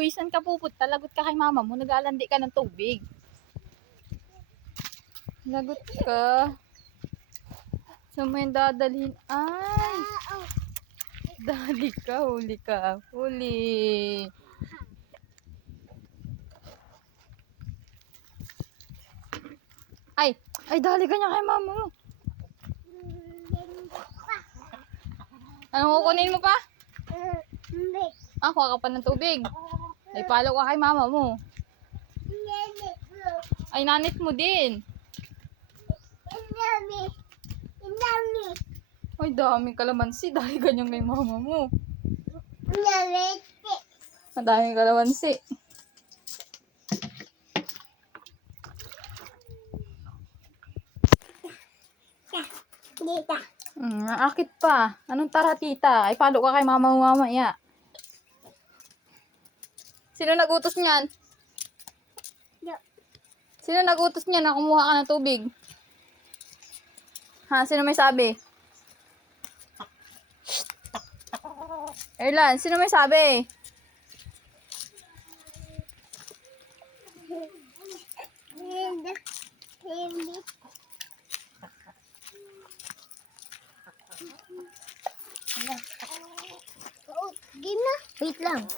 Huy, saan ka pupunta? Lagot ka kay mama mo. Nag-aalandi ka ng tubig. Lagot ka. Saan mo yung dadalhin? Ay! Dali ka, huli ka. Huli. Ay! Ay, dali ka niya kay mama mo. Anong kukunin mo pa? Ah, kuha ka pa ng tubig. Ay, palo ka kay mama mo. Ay, nanit mo din. Ay, dami kalamansi. Dahil ganyan kay mama mo. Ang daming kalamansi. Hmm, akit pa. Anong tara, tita? Ay, palo ka kay mama mo mamaya. Sino nagutos niyan? Sino nagutos niyan na kumuha ka ng tubig? Ha? Sino may sabi? Erlan, sino may sabi? Wait lang.